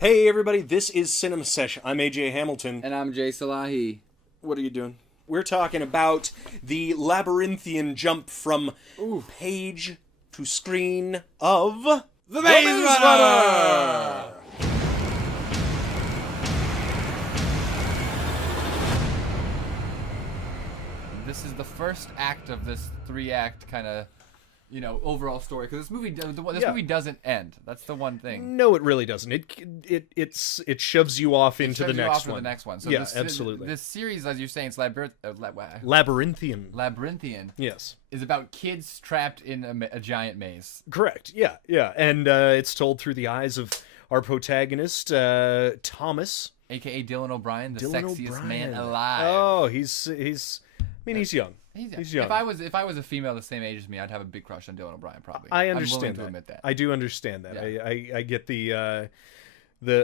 Hey everybody, this is CinemaSesh. I'm AJ Hamilton. And I'm Jay Salahi. What are you doing? We're talking about the labyrinthian jump from page to screen of The Maze Runner! This is the first act of this three-act kind of, overall story. Because this movie doesn't end. That's the one thing. No, it really doesn't. It shoves you off into the next one. The next one. So yeah, absolutely. This series, as you're saying, it's labyrinthian. Labyrinthian. Yes. Is about kids trapped in a giant maze. Correct. Yeah. And it's told through the eyes of our protagonist, Thomas, a.k.a. Dylan O'Brien, the sexiest man alive. Oh, he's young. He's young. If I was a female the same age as me, I'd have a big crush on Dylan O'Brien. Probably. I understand I'm willing to admit that. I do understand that. Yeah. I get the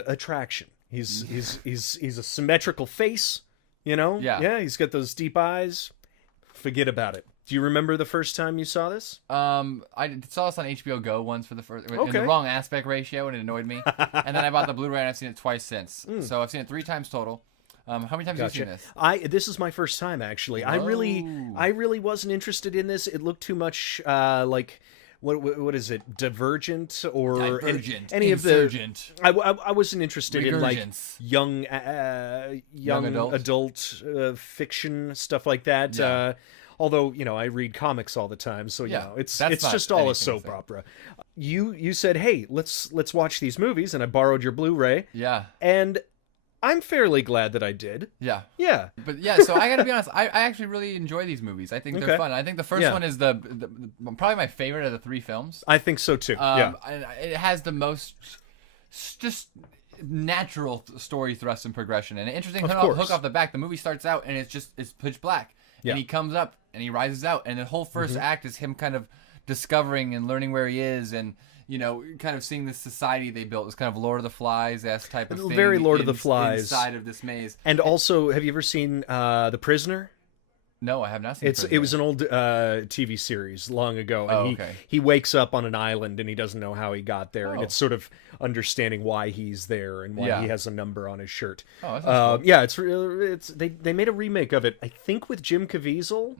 attraction. He's a symmetrical face. Yeah. Yeah. He's got those deep eyes. Forget about it. Do you remember the first time you saw this? I saw this on HBO Go once for the first in the wrong aspect ratio, and it annoyed me. And then I bought the Blu-ray, and I've seen it twice since. So I've seen it 3 times total. How many times have you seen this? This is my first time actually. Whoa. I really wasn't interested in this. It looked too much like what is it? Divergent or Divergent, any Insurgent. of the I wasn't interested in like young adult fiction stuff like that. Yeah. Although, I read comics all the time, so it's just all a soap opera. You said, "Hey, let's watch these movies," and I borrowed your Blu-ray. Yeah. And I'm fairly glad that I did. Yeah. Yeah. But yeah, so I got to be honest, I actually really enjoy these movies. I think they're fun. I think the first one is the probably my favorite of the 3 films. I think so too. And it has the most just natural story thrust and progression. And an interesting hook off the back, the movie starts out and it's pitch black. Yeah. And he comes up and he rises out, and the whole first act is him kind of discovering and learning where he is, and kind of seeing this society they built, this kind of Lord of the Flies-esque type of thing. Very Lord of the Flies. Inside of this maze. And also, have you ever seen The Prisoner? No, I have not seen It was an old TV series long ago, and he wakes up on an island and he doesn't know how he got there, and it's sort of understanding why he's there and why he has a number on his shirt. Oh, that's cool. Yeah, they made a remake of it, I think, with Jim Caviezel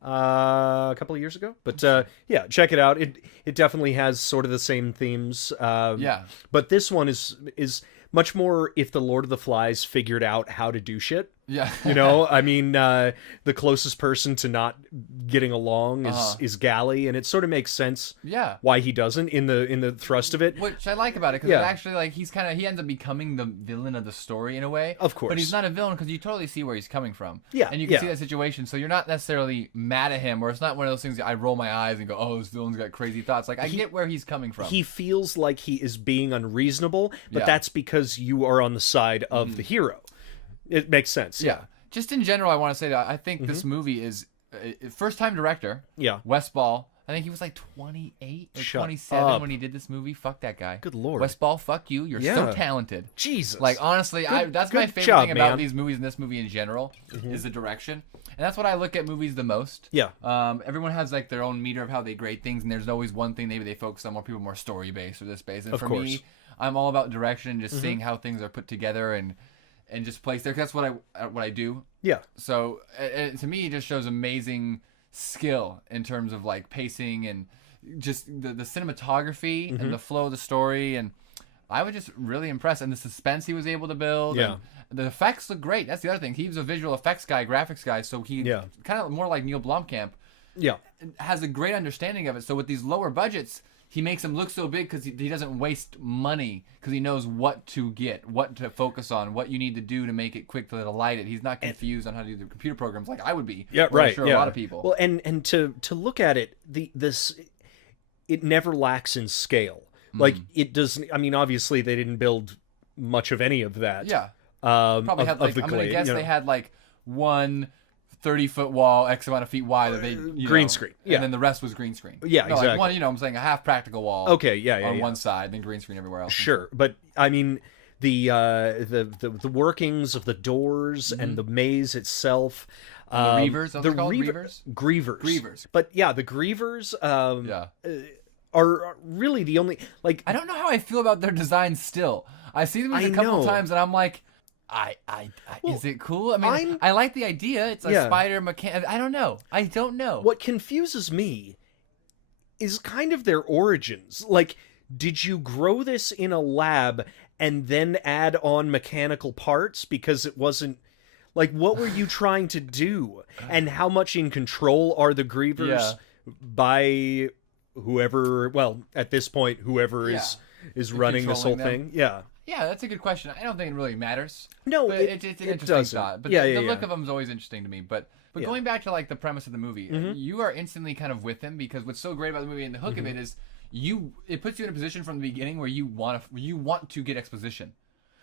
a couple of years ago. But yeah, check it out. It definitely has sort of the same themes. But this one is much more if the Lord of the Flies figured out how to do shit. Yeah. I mean, the closest person to not getting along is Gally, and it sort of makes sense why he doesn't in the thrust of it. Which I like about it, because it actually, like, he ends up becoming the villain of the story in a way. Of course. But he's not a villain because you totally see where he's coming from. Yeah. And you can see that situation, so you're not necessarily mad at him, or it's not one of those things that I roll my eyes and go, oh, this villain's got crazy thoughts. Like, I get where he's coming from. He feels like he is being unreasonable, but that's because you are on the side of the hero. It makes sense. Yeah. Just in general, I want to say that I think this movie is first-time director. Yeah. Wes Ball. I think he was like 28 or 27 when he did this movie. Fuck that guy. Good Lord. Wes Ball, fuck you. You're so talented. Jesus. Like, honestly, that's my favorite thing about these movies and this movie in general is the direction. And that's what I look at movies the most. Yeah. Everyone has like their own meter of how they grade things, and there's always one thing maybe they focus on, more people more story-based or this based. And for me, I'm all about direction and just seeing how things are put together and just placed there. 'Cause that's what I do. Yeah. So to me, it just shows amazing skill in terms of like pacing and just the cinematography and the flow of the story. And I was just really impressed. And the suspense he was able to build. Yeah. And the effects look great. That's the other thing. He was a visual effects guy, graphics guy. So he kind of more like Neil Blomkamp. Yeah. Has a great understanding of it. So with these lower budgets, he makes them look so big because he doesn't waste money, because he knows what to get, what to focus on, what you need to do to make it quick to light it. He's not confused on how to do the computer programs like I would be. Yeah, right. I'm sure a lot of people. Well, and to look at it, it never lacks in scale. Like it does. I mean, obviously they didn't build much of any of that. Yeah. Probably had like, I'm gonna guess they had like one 30-foot wall, X amount of feet wide that they green screen, and then the rest was green screen. Yeah, exactly. Like one, I'm saying a half practical wall. Okay, on one side, then green screen everywhere else. Sure, but I mean the workings of the doors and the maze itself. The Reavers, Grievers. Grievers. But yeah, the Grievers. are really the only, like, I don't know how I feel about their design still. I've seen them a couple times, and I'm like, well, is it cool? I mean, I like the idea. It's a spider mechanic. I don't know. What confuses me is kind of their origins. Like, did you grow this in a lab and then add on mechanical parts because it wasn't, like, what were you trying to do? And how much in control are the grievers by whoever, well, at this point, whoever is running this whole thing? Yeah. Yeah, that's a good question. I don't think it really matters. No, but it's an interesting thought. But the look of him is always interesting to me. But going back to, like, the premise of the movie, you are instantly kind of with him, because what's so great about the movie and the hook of it is it puts you in a position from the beginning where you want to get exposition.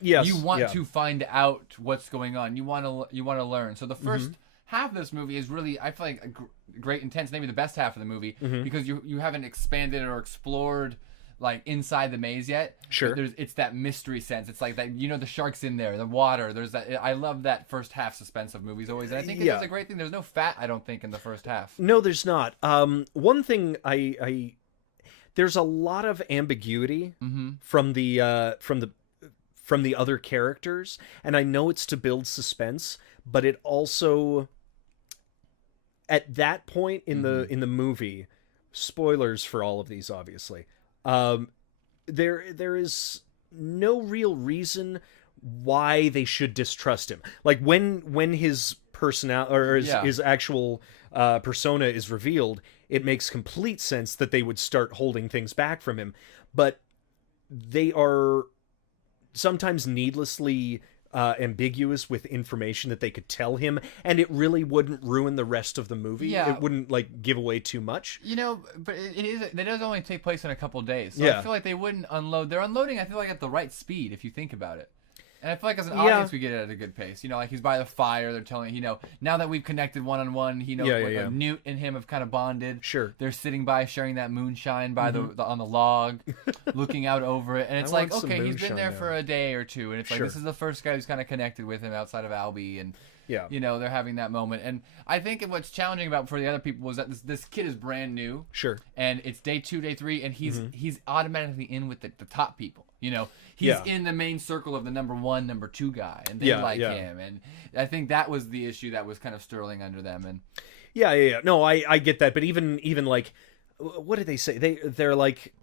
Yes. You want to find out what's going on. You want to learn. So the first half of this movie is really, I feel like, great, intense, maybe the best half of the movie, because you haven't expanded or explored, like, inside the maze yet. Sure. It's that mystery sense. It's like that, the shark's in there, the water. There's that. I love that first half suspense of movies always, and I think it's a great thing. There's no fat, I don't think, in the first half. No, there's not. One thing there's a lot of ambiguity from the other characters, and I know it's to build suspense, but it also, at that point in the movie, spoilers for all of these, obviously, there is no real reason why they should distrust him. Like, when his personality or his actual persona is revealed, it makes complete sense that they would start holding things back from him, but they are sometimes needlessly ambiguous with information that they could tell him, and it really wouldn't ruin the rest of the movie. It wouldn't, like, give away too much. But it does only take place in a couple days, so I feel like they wouldn't unload. They're unloading, I feel like, at the right speed, if you think about it. And I feel like as an audience, we get it at a good pace. Like, he's by the fire. They're telling, now that we've connected one-on-one, Newt and him have kind of bonded. Sure. They're sitting by, sharing that moonshine by on the log, looking out over it. And it's like, okay, he's been there for a day or two. And it's like, this is the first guy who's kind of connected with him outside of Albie. And, they're having that moment. And I think what's challenging about for the other people was that this kid is brand new. Sure. And it's day 2, day 3, and he's automatically in with the top people. He's in the main circle of the number 1, number 2 guy, and they like him. And I think that was the issue that was kind of sterling under them. And no, I get that. But even like, what did they say? They're like,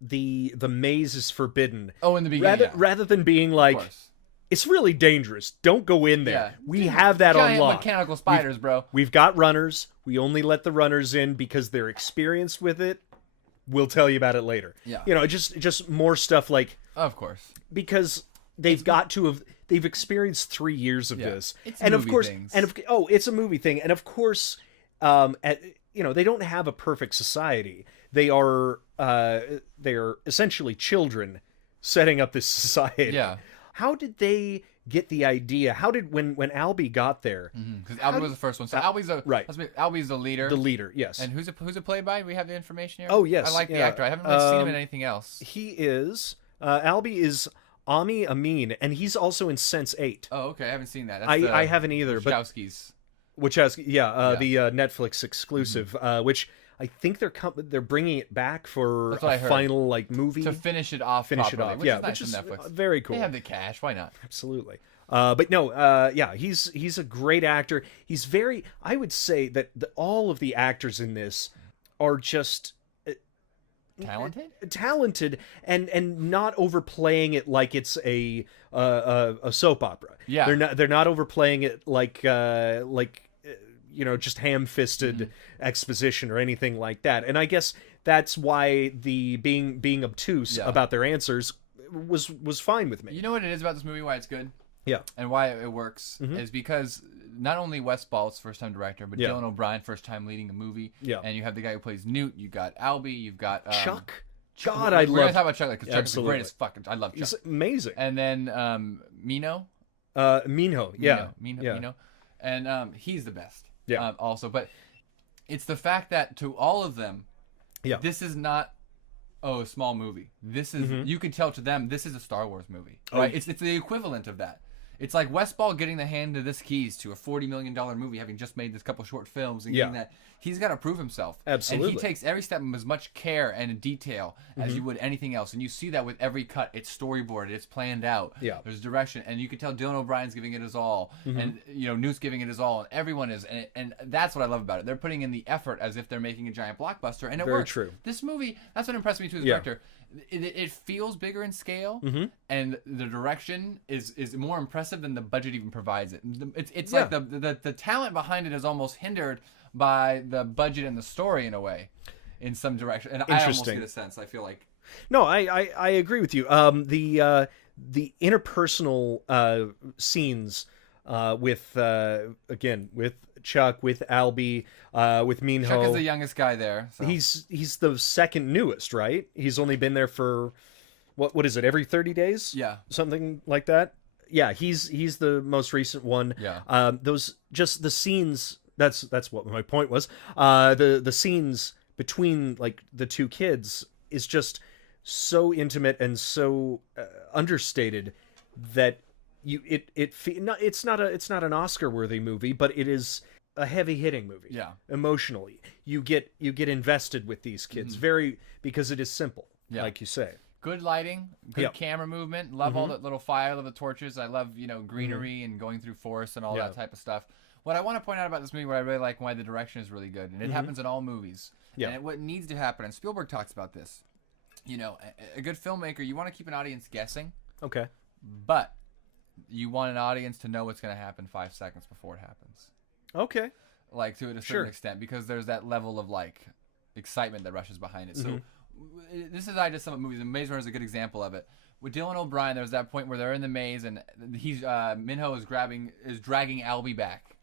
the maze is forbidden. Oh, in the beginning, rather than being like, it's really dangerous, don't go in there. We have that unlocked. Mechanical spiders, bro. We've got runners. We only let the runners in because they're experienced with it. We'll tell you about it later. Yeah. Just more stuff like, of course, because they've experienced 3 years of this. It's and movie of course, things. It's a movie thing. And of course, they don't have a perfect society. They are essentially children setting up this society. Yeah. How did they get the idea? How did when Albie got there? Because Albie was the first one. So Albie's the leader. The leader, yes. And who's it played by? We have the information here. Oh yes, I like the actor. I haven't really seen him in anything else. He is Albie is Ami Amin, and he's also in Sense8. Oh, okay. I haven't seen that. That's I haven't either. Wachowskis. Wachowski, the Netflix exclusive, which I think they're bringing it back for a final like movie to finish it off. Which is nice, which is Netflix. Very cool. They have the cash. Why not? Absolutely. But no, he's a great actor. He's very. I would say that all of the actors in this are just talented, and not overplaying it like it's a soap opera. Yeah, they're not overplaying it like just ham-fisted exposition or anything like that. And I guess that's why the being obtuse about their answers was fine with me. You know what it is about this movie, why it's good? Yeah. And why it works is because not only Wes Ball's first-time director, but Dylan O'Brien, first time leading a movie. Yeah. And you have the guy who plays Newt, you got Albie, you've got Chuck. God, I love. We're gonna talk about Chuck because Chuck's the greatest fucking. I love Chuck. He's amazing. And then Minho. Minho. And he's the best. Yeah. Also, but it's the fact that to all of them, this is not a small movie. This is you can tell to them this is a Star Wars movie, right? It's the equivalent of that. It's like Westball getting the hand of this keys to a $40 million movie, having just made this couple short films, and getting that. He's got to prove himself. Absolutely. And he takes every step with as much care and detail as you would anything else. And you see that with every cut. It's storyboarded. It's planned out. Yeah. There's direction. And you can tell Dylan O'Brien's giving it his all. And, Newt's giving it his all. And everyone is. And that's what I love about it. They're putting in the effort as if they're making a giant blockbuster. And it works. Very true. This movie, that's what impressed me too as a director. It feels bigger in scale, and the direction is more impressive than the budget even provides it. It's like the talent behind it is almost hindered by the budget and the story in a way, in some direction. And I almost get a sense. I feel like. No, I agree with you. The interpersonal scenes with Chuck, with Albie, with Minho. Chuck is the youngest guy there. So. He's the second newest, right? He's only been there for what is it? Every 30 days? Yeah, something like that. Yeah, he's the most recent one. Yeah. Those just the scenes. That's what my point was. The scenes between like the two kids is just so intimate and so understated that it's not an Oscar-worthy movie, but it is a heavy-hitting movie. Yeah. Emotionally, you get invested with these kids because it is simple, like you say. Good lighting, good camera movement. Love all that little fire of the torches. I love greenery and going through forests and all that type of stuff. What I want to point out about this movie, what I really like, and why the direction is really good, and it happens in all movies. Yeah. And what needs to happen, and Spielberg talks about this. A good filmmaker, you want to keep an audience guessing. Okay. But you want an audience to know what's going to happen 5 seconds before it happens. Okay. Like, to a certain extent, because there's that level of, like, excitement that rushes behind it. So, this is how I just sum up movies, and Maze Runner is a good example of it. With Dylan O'Brien, there's that point where they're in the maze, and Minho is dragging Albie back.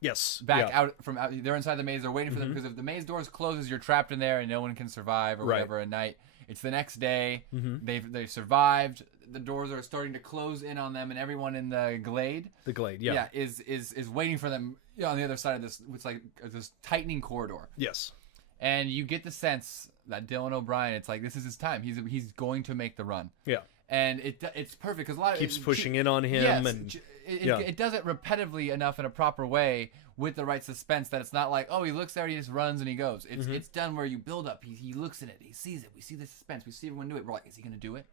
Yes. Out from out. They're inside the maze. They're waiting for them, because if the maze doors closes, you're trapped in there, and no one can survive or whatever at night. It's the next day. They've survived. The doors are starting to close in on them, and everyone in the glade. The glade, is waiting for them on the other side of this. It's like this tightening corridor. Yes. And you get the sense that Dylan O'Brien, it's like this is his time. He's going to make the run. Yeah. And it's perfect because a lot of keeps pushing in on him. Yes, and it does it repetitively enough in a proper way with the right suspense that it's not like, oh, he looks there, he just runs and he goes. It's done where you build up. He looks at it, he sees it. We see the suspense. We see everyone do it. We're like, is he going to do it?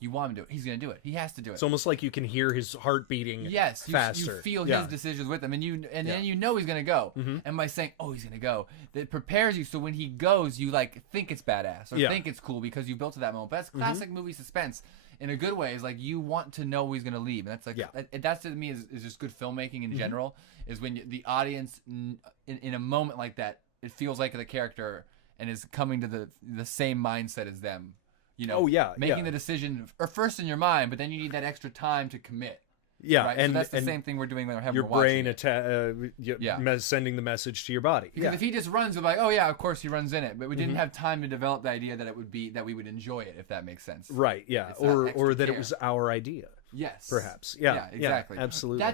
You want him to do it. He's going to do it. He has to do it. It's almost like you can hear his heart beating. Yes, faster. You feel his decisions with him, and then you know he's going to go. And by saying, oh, he's going to go, that prepares you so when he goes, you like think it's badass or think it's cool because you built to that moment. But that's classic movie suspense. In a good way, is like you want to know he's going to leave, and that's like that's to me is just good filmmaking in general. Is when the audience in a moment like that, it feels like the character and is coming to the same mindset as them. Making the decision first in your mind, but then you need that extra time to commit. Yeah, right? And so that's the same thing we're doing when we're your brain sending the message to your body. Because if he just runs, we're like, oh yeah, of course he runs in it, but we didn't have time to develop the idea that we would enjoy it, if that makes sense. Right. Yeah. Or that it was our idea. Yes. Perhaps. Yeah. Exactly. Yeah, absolutely.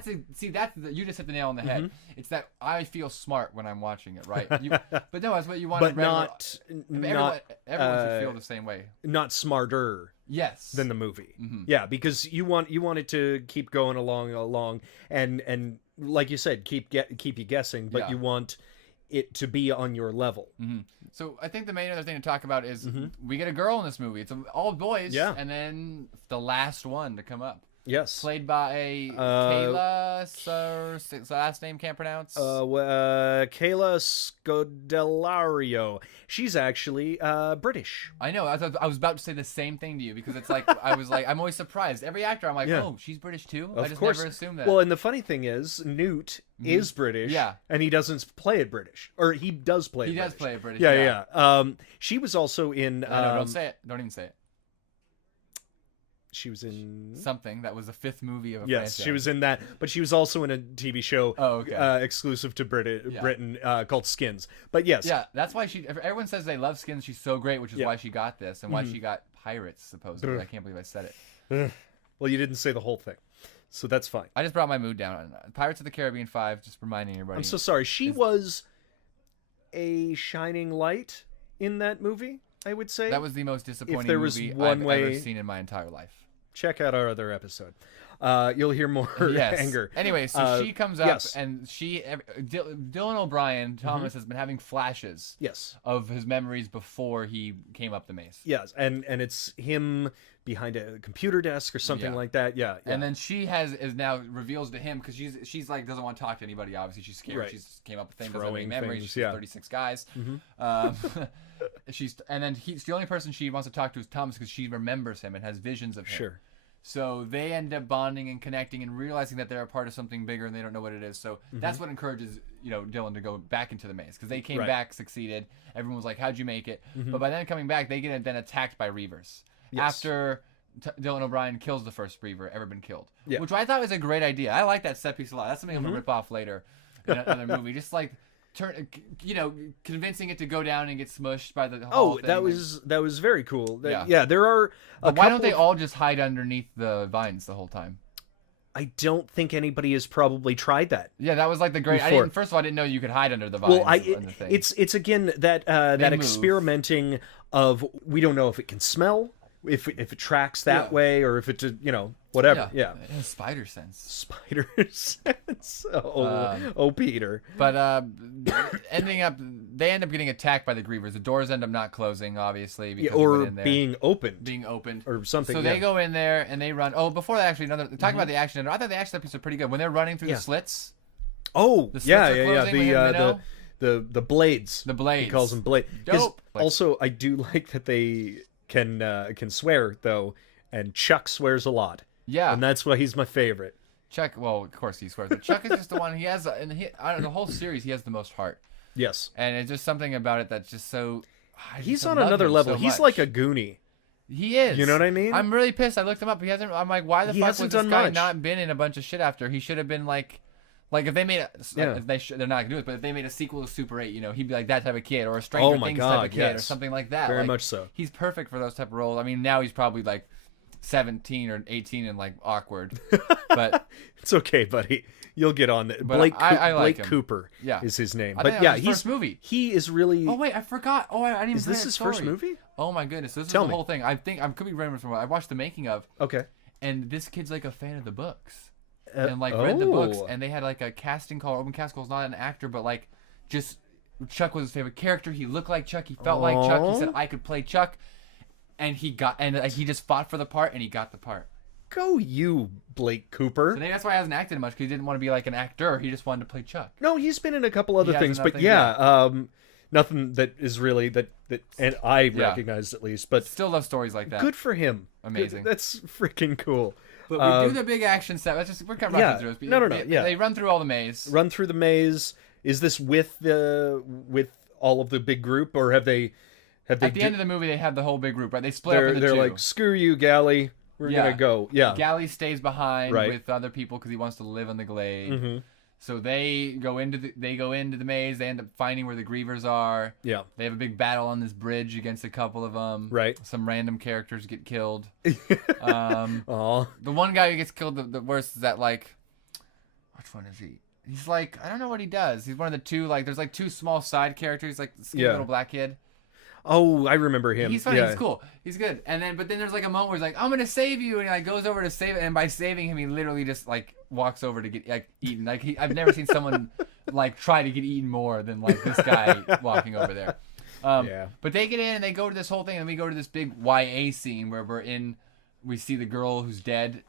You just hit the nail on the head. It's that I feel smart when I'm watching it, right? But no, that's what you want. But everyone should feel the same way. Not smarter. Yes. Than the movie. Yeah, because you want it to keep going along, and like you said, keep you guessing, but you want it to be on your level. So I think the main other thing to talk about is we get a girl in this movie. It's all boys, and then the last one to come up. Yes. Played by Kayla, last name can't pronounce. Kayla Scodelario. She's actually British. I know. I was about to say the same thing to you because it's like I'm always surprised. Every actor, I'm like, oh, she's British too. I just never assumed that. Well, and the funny thing is, Newt is British. Yeah. And he doesn't play it British, or he does play it British. He does play it British. Yeah. She was also in. No, don't say it. Don't even say it. She was in something that was the fifth movie of a franchise. Yes, she was in that, but she was also in a TV show exclusive to Britain called Skins. But yes. Yeah, that's why everyone says they love Skins. She's so great, which is why she got this and why she got Pirates, supposedly. I can't believe I said it. Well, you didn't say the whole thing, so that's fine. I just brought my mood down. Pirates of the Caribbean 5, just reminding everybody. I'm so sorry. She was a shining light in that movie, I would say. That was the most disappointing movie I've ever seen in my entire life. check out our other episode. You'll hear more anger. Anyway, so she comes up yes. and Dylan O'Brien, Thomas, has been having flashes of his memories before he came up the maze. Yes, and it's him behind a computer desk or something like that. Yeah. And then she is now reveals to him, because she's like doesn't want to talk to anybody. Obviously, she's scared. Right. She's came up with things, doesn't have any memories. She's 36 guys. He's the only person she wants to talk to is Thomas, because she remembers him and has visions of him. Sure. So they end up bonding and connecting and realizing that they're a part of something bigger and they don't know what it is. So that's what encourages Dylan to go back into the maze, because they came back, succeeded. Everyone was like, "How'd you make it?" But by then coming back, they get then attacked by Reavers. After Dylan O'Brien kills the first Reaver ever been killed, which I thought was a great idea. I like that set piece a lot. That's something I'm gonna rip off later in another movie. Just like convincing it to go down and get smushed by the whole thing. that was very cool. There are. Why don't they all just hide underneath the vines the whole time? I don't think anybody has probably tried that. Yeah, that was like the great. First of all, I didn't know you could hide under the vines. Well, it's again that experimenting of, we don't know if it can smell, if it tracks that way, or if it whatever. Yeah. It has spider sense. Spider sense. Oh, Peter. But they end up getting attacked by the Grievers. The doors end up not closing, obviously, because or being opened. Or something. So they go in there and they run. Oh, before that, actually, talking about the action. I thought the action episodes are pretty good when they're running through the slits. Oh, the slits are closing the blades. The blades. He calls them blades. Dope. Also, I do like that they can swear though, and Chuck swears a lot. Yeah, and that's why he's my favorite. Chuck, well, of course he swears, but Chuck is just the one. He has, out of the whole series, he has the most heart. Yes, and it's just something about it that's just so. He's on another level. He's like a Goonie. He is. You know what I mean? I'm really pissed. I looked him up. He hasn't. I'm like, why the fuck was this guy not been in a bunch of shit after? He should have been like if they made they're not gonna do it, but if they made a sequel to Super 8, he'd be like that type of kid, or a Stranger Things type of kid, or something like that. Very much so. He's perfect for those type of roles. I mean, now he's probably like 17 or 18 and like awkward, but it's okay, buddy. You'll get on it. Blake Blake Cooper is his name. But yeah, his first movie. He is really. Oh wait, I forgot. Oh, I didn't even. Is this his first movie? Oh my goodness, this is the whole thing. I think I could be remembering from what I watched the making of. Okay. And this kid's like a fan of the books, and like read the books, and they had like a casting call. Open cast call. Not an actor, but like just Chuck was his favorite character. He looked like Chuck. He felt like Chuck. He said I could play Chuck. And he just fought for the part, and he got the part. Go you, Blake Cooper. So maybe that's why he hasn't acted much, because he didn't want to be like an actor. He just wanted to play Chuck. No, he's been in a couple other things, but nothing that is really that and I recognized at least. But still love stories like that. Good for him. Amazing. That's freaking cool. But we do the big action set. We're kind of running through this. No. They run through all the maze. Run through the maze. Is this with all of the big group, or have they? At the end of the movie, they have the whole big group, right? They split up into two. They're like, screw you, Gally. We're going to go. Yeah. Gally stays behind with other people because he wants to live in the glade. Mm-hmm. So they go into the maze. They end up finding where the Grievers are. Yeah. They have a big battle on this bridge against a couple of them. Right. Some random characters get killed. The one guy who gets killed the worst is that, like, which one is he? He's like, I don't know what he does. He's one of the two, like, there's like two small side characters, like the skinny little black kid. Oh, I remember him. He's funny. Yeah. He's cool. He's good. But then there's like a moment where he's like, "I'm gonna save you," and he like goes over to save it. And by saving him, he literally just like walks over to get like eaten. Like I've never seen someone like try to get eaten more than like this guy walking over there. But they get in and they go to this whole thing, and we go to this big YA scene where we see the girl who's dead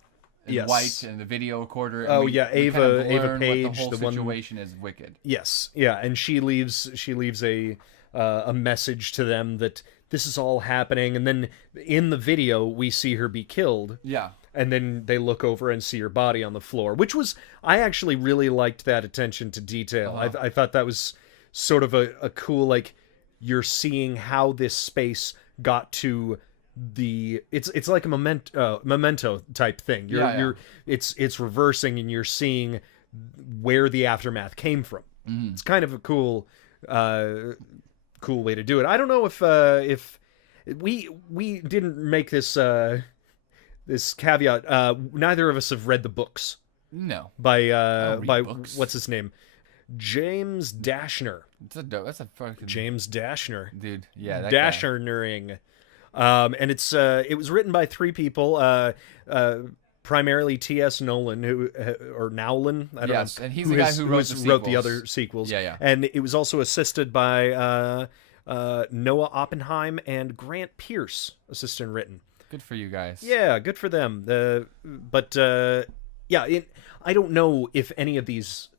in white and the video recorder. And Ava Page. The whole situation is wicked. Yes, yeah, and she leaves a message to them that this is all happening, and then in the video we see her be killed. Yeah. And then they look over and see her body on the floor, which was, I actually really liked that attention to detail. I thought that was sort of a cool, like, you're seeing how this space got to it's like a memento type thing. It's reversing, and you're seeing where the aftermath came from. Mm. It's kind of a cool way to do it. I don't know if we didn't make this this caveat. Neither of us have read the books. No. By books. What's his name? James Dashner. That's a fucking James Dashner. Dude, yeah, that Dashnering. And it was written by 3 people, primarily T.S. Nolan, or Nowlan, I don't know. Yes, and he's the guy who wrote the other sequels. Yeah. And it was also assisted by Noah Oppenheim and Grant Pierce, assistant written. Good for you guys. Yeah, good for them. I don't know if any of these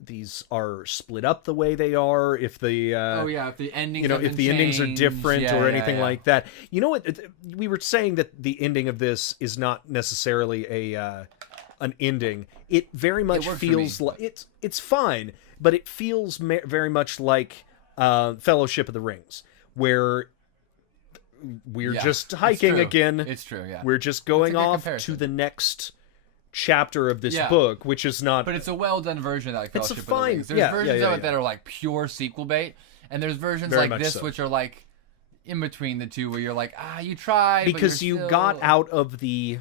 are split up the way they are. If the if the endings, if the endings are different or anything like that. You know what? We were saying that the ending of this is not necessarily an ending. It very much feels like it's fine, but it feels very much like Fellowship of the Rings, where we're just hiking again. It's true. Yeah, we're just going off to the next chapter of this book, which is not. But it's a well done version of that. Like, it's Fellowship a fine. Of the Rings. There's versions of it that are like pure sequel bait, and there's versions very like this which are like in between the two, where you're like, you tried because but you're you got out of the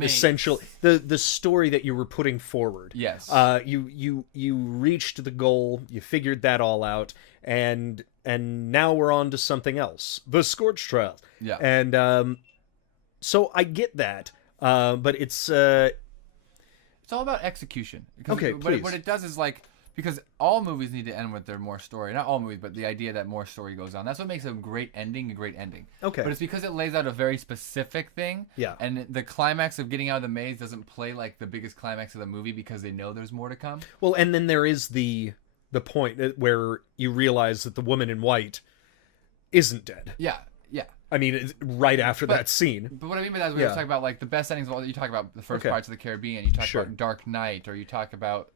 essential the story that you were putting forward. Yes. You reached the goal. You figured that all out, and now we're on to something else. The Scorch Trials. Yeah. And so I get that, but it's all about execution. Okay, please. What it does is like, because all movies need to end with their more story. Not all movies, but the idea that more story goes on. That's what makes a great ending a great ending. Okay. But it's because it lays out a very specific thing. Yeah. And the climax of getting out of the maze doesn't play like the biggest climax of the movie because they know there's more to come. Well, and then there is the point where you realize that the woman in white isn't dead. Yeah. I mean, right after that scene. But what I mean by that is we talk about like the best endings of all. You talk about the first Pirates of the Caribbean. You talk about Dark Knight, or you talk about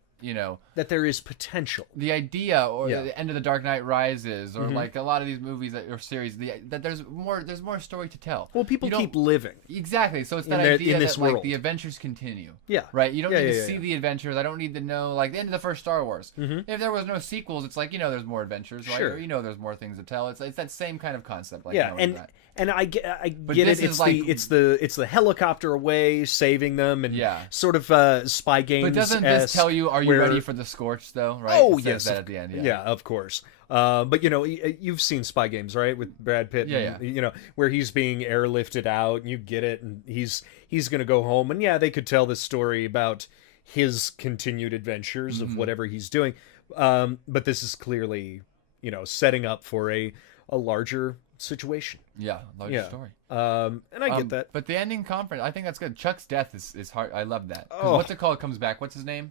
that there is potential. The idea, or the end of The Dark Knight Rises, or like a lot of these movies or series, that there's more story to tell. Well, people keep living. Exactly. So it's that idea that like the adventures continue. Yeah. Right. You don't need to see the adventures. I don't need to know like the end of the first Star Wars. If there was no sequels, it's like there's more adventures. Right? Sure. Or, there's more things to tell. It's that same kind of concept. Like, and I get it. It's the helicopter away, saving them, and sort of Spy Games. But doesn't this tell you? Are you ready for the Scorch, though? Right? Oh, it yes. That at the end. Yeah, of course. But you've seen Spy Games, right? With Brad Pitt. And, where he's being airlifted out, and you get it, and he's gonna go home, and they could tell this story about his continued adventures of whatever he's doing. But this is clearly, setting up for a larger situation. Yeah, larger story. And I get that. But the ending conference, I think that's good. Chuck's death is hard. I love that. What's it called? Comes back. What's his name?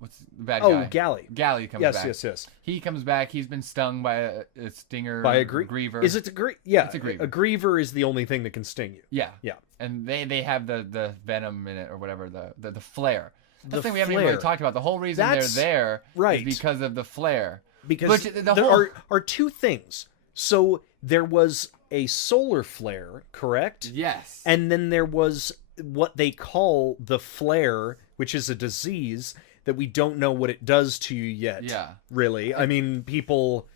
What's the bad guy? Oh, Gally. Gally comes back. Yes. He comes back. He's been stung by a stinger. By a griever. Is it a griever? Yeah, it's a griever. A griever is the only thing that can sting you. Yeah. Yeah. And they have the venom in it or whatever, the flare. That's the thing we haven't even really talked about. The whole reason they're there is because of the flare. Because are 2 things. So there was a solar flare, correct? Yes. And then there was what they call the flare, which is a disease that we don't know what it does to you yet. Yeah. Really. I mean, people...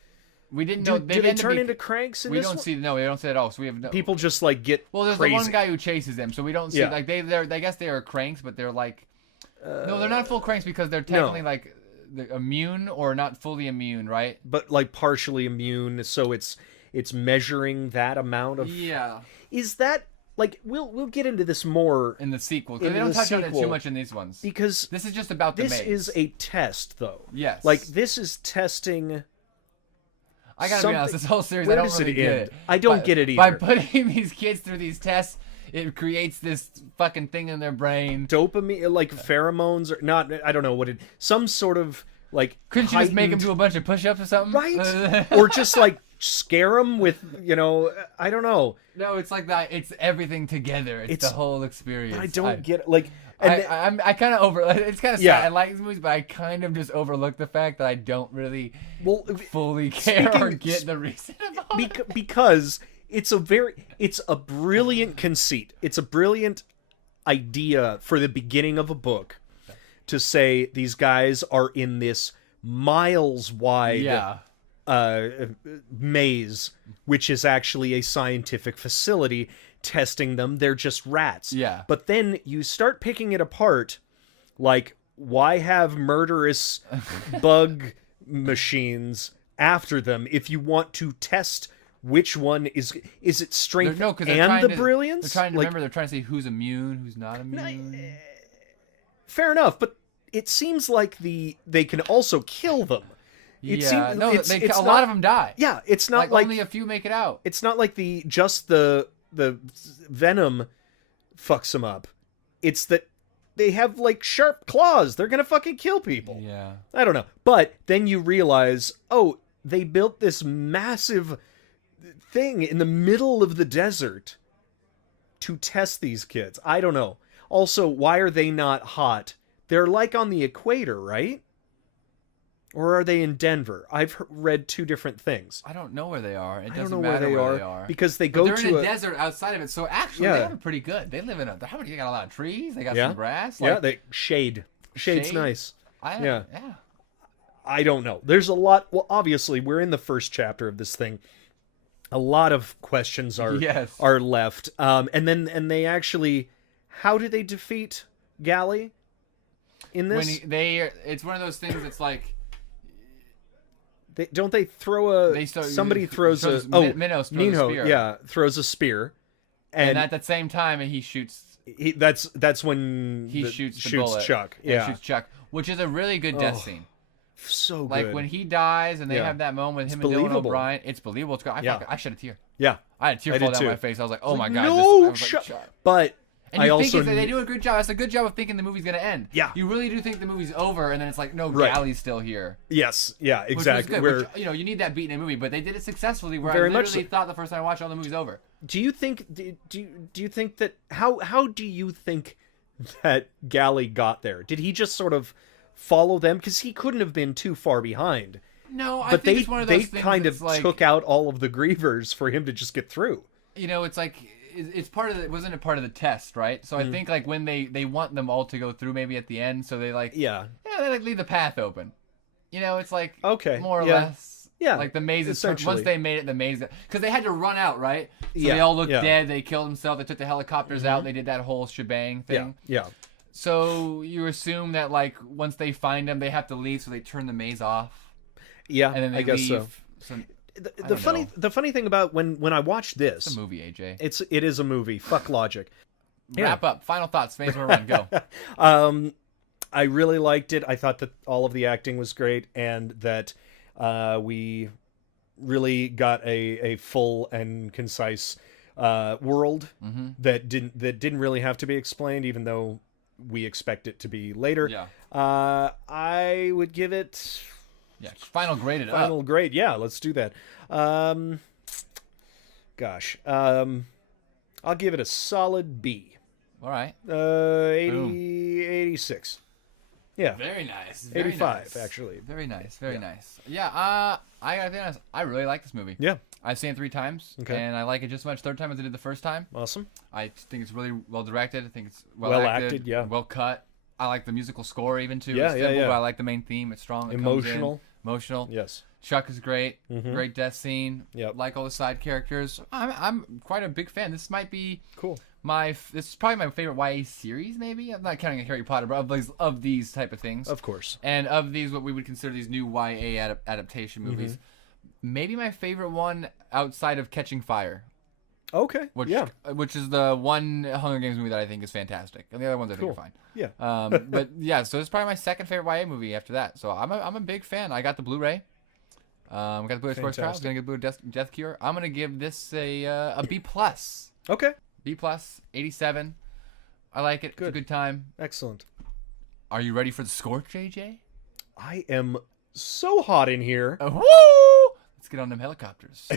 We didn't know... Do they turn into cranks in this one? No, we don't see it at all. So we have no... People just, get Well, there's crazy. the one guy who chases them, so we don't see... Like, I guess they are cranks, but they're like... no, they're not full cranks because they're technically, immune or not fully immune, right? But, partially immune, so it's measuring that amount of... Yeah. Is that... we'll get into this more in the sequel, because they don't touch on it too much in these ones. Because this is just about the maze. This is a test, though. Yes. This is testing. I gotta be honest, this whole series, I don't really get it. I don't get it either. By putting these kids through these tests, it creates this fucking thing in their brain. Dopamine, pheromones, or not? I don't know what it. Some sort of Couldn't you just make them do a bunch of push-ups or something? Right. Or just scare them with I don't know. No, it's like that. It's everything together. It's the whole experience. But I don't get it. I kind of it's kind of sad. I like these movies, but I kind of just overlook the fact that I don't really fully care or get the reason about it. Because it's a brilliant conceit. It's a brilliant idea for the beginning of a book to say these guys are in this miles wide maze, which is actually a scientific facility testing them. They're just rats. Yeah. But then you start picking it apart, why have murderous bug machines after them if you want to test which one is it strength No, because and the brilliance? They're trying to remember. They're trying to say who's immune, who's not immune. Fair enough, but it seems like they can also kill them. A lot of them die. Yeah, it's not like only a few make it out. It's not like the venom fucks them up. It's that they have like sharp claws. They're gonna fucking kill people. Yeah. I don't know. But then you realize, oh, they built this massive thing in the middle of the desert to test these kids. I don't know. Also, why are they not hot? They're like on the equator, right? Or are they in Denver? I've read two different things. I don't know where they are. It doesn't know matter where they are because they go they're to in a desert outside of it. So actually, Yeah. they have it pretty good. They live in a. They got a lot of trees. They got Yeah. some grass. Yeah, they Shade's Shade? nice. Yeah. I don't know. There's a lot. Well, obviously, we're in the first chapter of this thing. A lot of questions are left. And they actually, how do they defeat Galley in this? It's one of those things. It's like. Don't they throw somebody throws a spear. throws a spear, and at the same time he shoots. That's when he shoots the bullet. Chuck. Yeah, shoots Chuck, which is a really good death scene. So good. Like when he dies and they have that moment with him and Dylan O'Brien. It's believable. I shed a tear. Yeah, I had a tear fall down my face. I was like, oh my god. No, but. And you think they do a good job. That's a good job of thinking the movie's going to end. Yeah. You really do think the movie's over, and then it's like, no, Galley's still here. Yes. Yeah, exactly. Which, you need that beat in a movie, but they did it successfully where I literally thought the first time I watched it, the movie's over. Do you think that how do you think that Galley got there? Did he just sort of follow them? Because he couldn't have been too far behind. No, I think it's one of those things. They kind of took out all of the grievers for him to just get through. It's like. It's part of wasn't it part of the test, right? So I think like when they want them all to go through maybe at the end, so they they leave the path open. It's like more or less like the maze is once they made it the maze because they had to run out, right? So they all looked dead. They killed themselves. They took the helicopters out. They did that whole shebang thing. Yeah. So you assume that like once they find them, they have to leave, so they turn the maze off. Yeah, and then they guess leave. So. The funny thing about when I watched this, it's a movie, AJ. It is a movie. Fuck logic. Wrap up. Final thoughts. Maze Runner Run. Go. I really liked it. I thought that all of the acting was great, and that we really got a full and concise world that didn't really have to be explained, even though we expect it to be later. Yeah. I would give it. Yeah, final grade Final grade, yeah, let's do that. I'll give it a solid B. All right. 86. Yeah. Very nice. 85, actually. Very nice. Very nice. Yeah, I gotta be honest, I really like this movie. Yeah. I've seen it 3 times, and I like it just as much third time as I did the first time. Awesome. I think it's really well directed. I think it's well acted, yeah. Well cut. I like the musical score even too. Yeah, it's simple, yeah. But I like the main theme. It's strong. It Emotional. Emotional. Yes. Chuck is great. Great death scene. Yep. Like all the side characters. I'm quite a big fan. This might be cool. This is probably my favorite YA series. Maybe I'm not counting Harry Potter, but of these type of things. Of course. And of these, what we would consider these new YA adaptation movies. Maybe my favorite one outside of Catching Fire. Okay. Which is the one Hunger Games movie that I think is fantastic, and the other ones I think are fine. Yeah. But yeah, so it's probably my second favorite YA movie after that. So I'm a big fan. I got the Blu-ray. Got the Blu-ray Sports Trial. Gonna get Blu-ray Death Cure. I'm gonna give this a B+. Okay. B+, 87. I like it. Good. It's a good time. Excellent. Are you ready for the scorch, AJ? I am so hot in here. Woo! Let's get on them helicopters.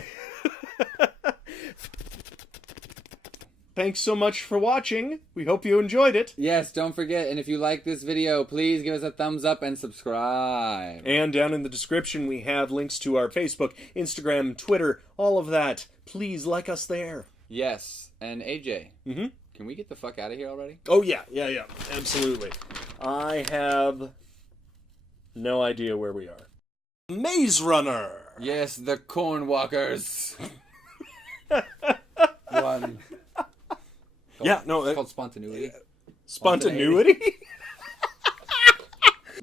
Thanks so much for watching. We hope you enjoyed it. Yes, don't forget, and if you like this video, please give us a thumbs up and subscribe. And down in the description, we have links to our Facebook, Instagram, Twitter, all of that. Please like us there. Yes, and AJ, can we get the fuck out of here already? Oh, yeah, absolutely. I have no idea where we are. Maze Runner! Yes, the corn walkers. One. It's called Spontaneity. Spontaneity?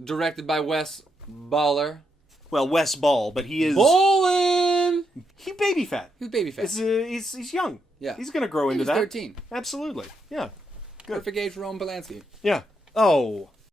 Directed by Wes Baller. Well, Wes Ball, but he is... Ballin'! He baby fat. He was baby fat. He's young. Yeah. He's gonna grow into He was that. 13. Absolutely. Yeah. Good. Perfect age for Roman Polanski. Yeah. Oh.